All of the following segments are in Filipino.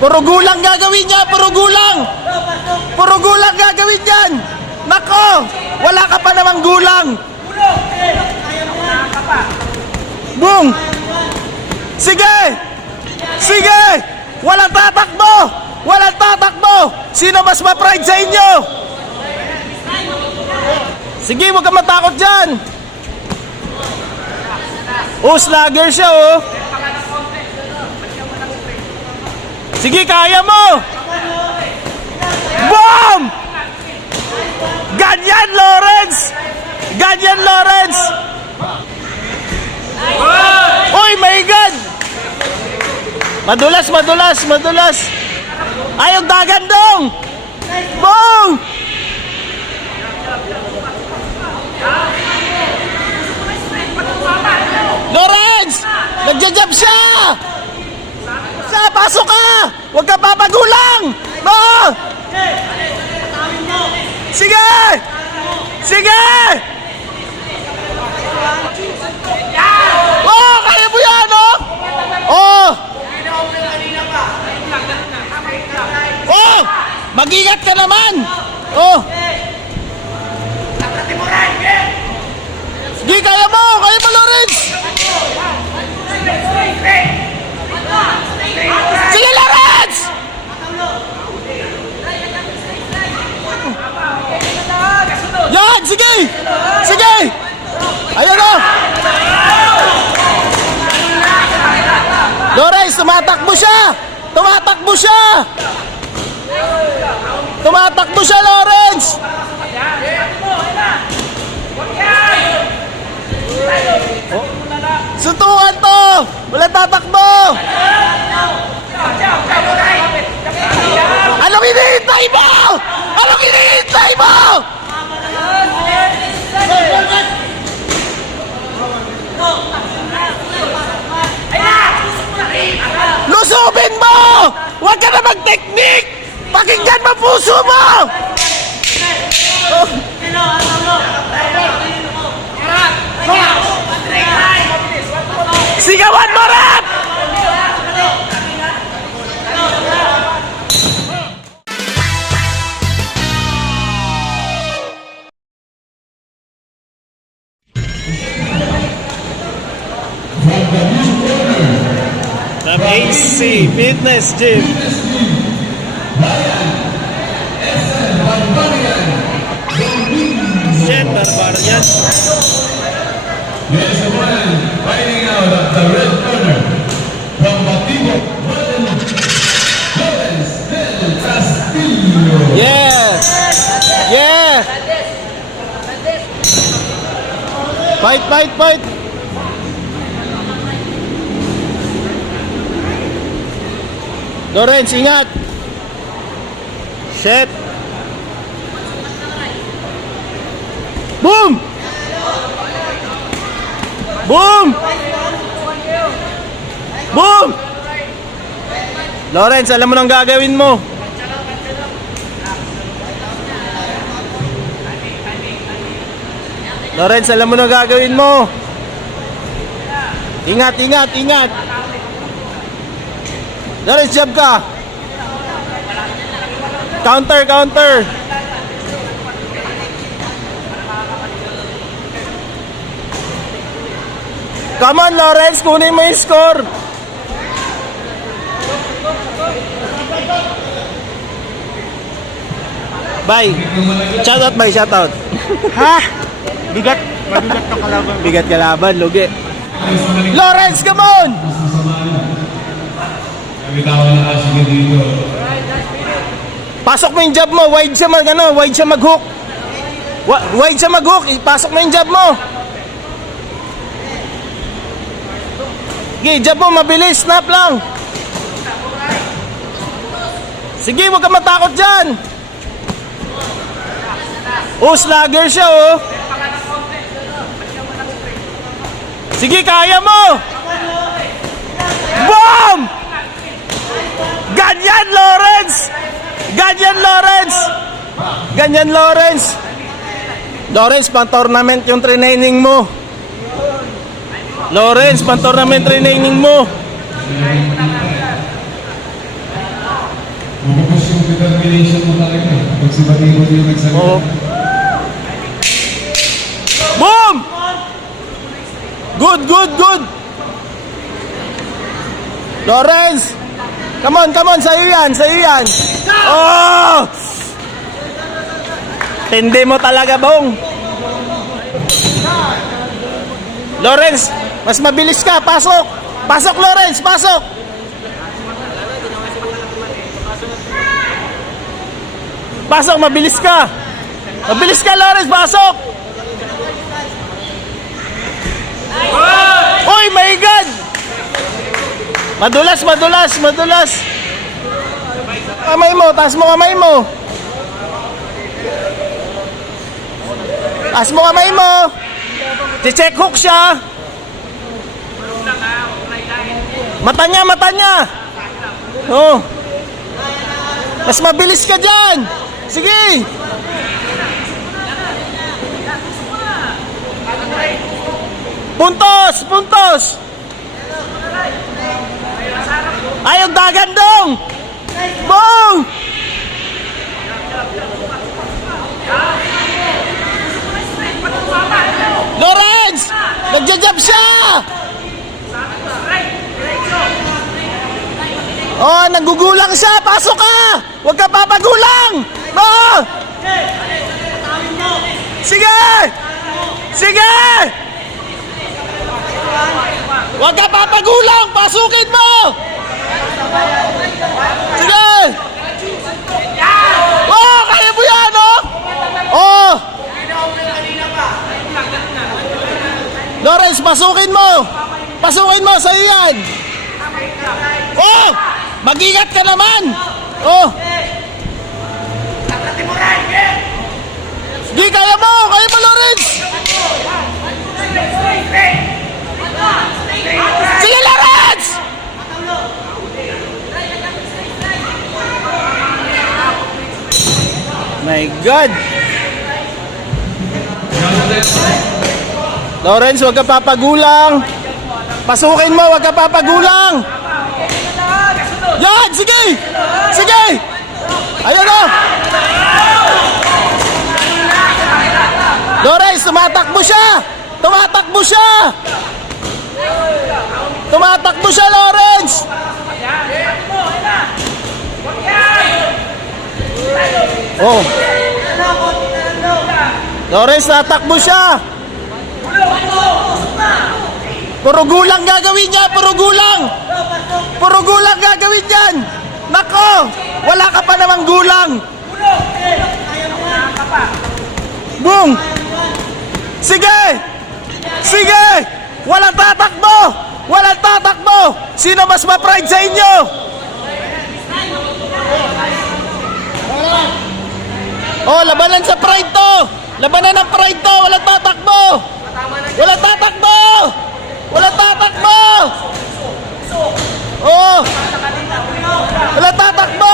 Puro gulang gagawin niya, puro gulang. Puro gulang gagawin yan. Nako, wala ka pa namang gulang. Boom. Sige. Sige. Walang tatakbo. Walang tatakbo. Sino mas ma-pride sa inyo? Sige, huwag ka matakot dyan. Oh, slugger siya, oh. Sige, kaya mo. Boom! Ganyan, Lawrence! Ganyan, Lawrence! Uy, my God! Madulas, madulas, madulas. Ay, yung dagandong! Boom! Lawrence! Nagja-jump siya! Pasok ka! Huwag ka papagulang! No! Sige! Sige! Oh! Kaya mo yan, oh! Oh! Oh! Mag-ingat ka naman! Oh! Sige, kaya mo! Kaya mo, Lawrence! Sige, Lawrence! Yan! Sige! Sige! Ayan o! Lawrence, tumatakbo siya! Tumatakbo siya! Tumatakbo siya, Lawrence! Oh. Suntukan to! Wala tatakbo! Anong hinihintay mo? Anong hinihintay mo? Lusubin mo! Huwag ka na mag-technique! Pakinggan mo puso mo! Sigawan mo, Rap! From AC Fitness Gym. Shit, Barbarian. There's a man fighting out of the red corner from Batibo, Lawrence del Castillo. Yeah! Yeah! Fight, fight, fight! Lawrence, ingat! Shit! Boom! Boom! Boom! Lawrence, alam mo nang gagawin mo. Lawrence, alam mo nang gagawin mo. Ingat, ingat, ingat. Lawrence, jab ka. Counter, counter. Come on, Lawrence, kunin mo yung score. Bye. Shoutout, bye, shoutout. Ha? Bigat. Mabigat ka kalaban. Bigat kalaban, lugi. Lawrence, come on! Pasok mo yung jab mo, wide siya mag, ano, wide siya mag-hook. Wide siya mag-hook, pasok mo yung jab mo. Sige, jab mo, mabilis, snap lang. Sige, huwag ka matakot dyan. Oh, slugger siya, oh. Sige, kaya mo. Boom! Ganyan, Lawrence! Ganyan, Lawrence! Ganyan, Lawrence! Lawrence, pang-tournament yung training mo. Lawrence, pang-tournament training mo. Lumabas yung determination mo talaga eh. Pag si Batibot yung nagsalita. Oo. Boom! Good, good, good! Lawrence! Come on, sa'yo yan, Oh! Tindi mo talaga, Bong. Lawrence, mas mabilis ka, pasok! Pasok, Lawrence, pasok! Pasok, mabilis ka! Mabilis ka, Lawrence, pasok! Uy, my God! Madulas. Kamay mo, taas mo kamay mo. Taas mo kamay mo. Check hook siya. Mata niya. Oh. Mas mabilis ka dyan. Sige. Puntos. Ayog dagan dong. Bong. Lawrence, nagja-jab siya. Oh, nanggugulang siya. Pasok ka. Huwag ka papagulang. Oh. Sige. Huwag ka papagulang! Pasukin mo! Sige! Oh! Kaya mo yan, oh! Oh! Lawrence, pasukin mo! Pasukin mo! Sa'yo yan! Oh! Mag-ingat ka naman! Oh! Di, kaya mo! Kaya mo, Lawrence! Sige, Lawrence! My God! Lawrence, huwag ka papagulang! Pasukin mo, huwag ka papagulang! Yan! Sige! Ayun o! Lawrence, tumatakbo siya, Lawrence! Oh. Lawrence, tatakbo siya! Puro gulang gagawin niya, puro gulang gagawin yan! Nako! Wala ka pa namang gulang! Boom! Sige! Walang tatakbo! Sino mas ma-pride sa inyo? Oh, labanan sa pride to! Labanan ng pride to! Walang tatakbo! Oh! Walang tatakbo!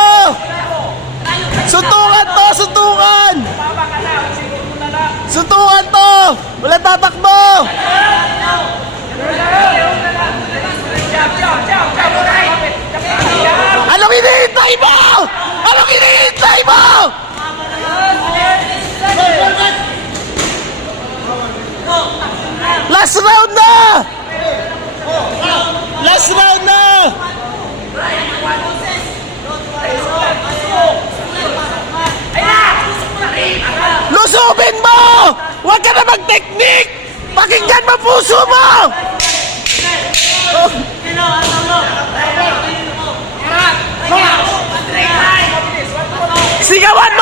Suntukan to! Walang tatakbo! Anong hinihintay mo? Last round na! Lusubin mo! Huwag ka na mag-technique! Pakinggan mo puso mo! Sigawan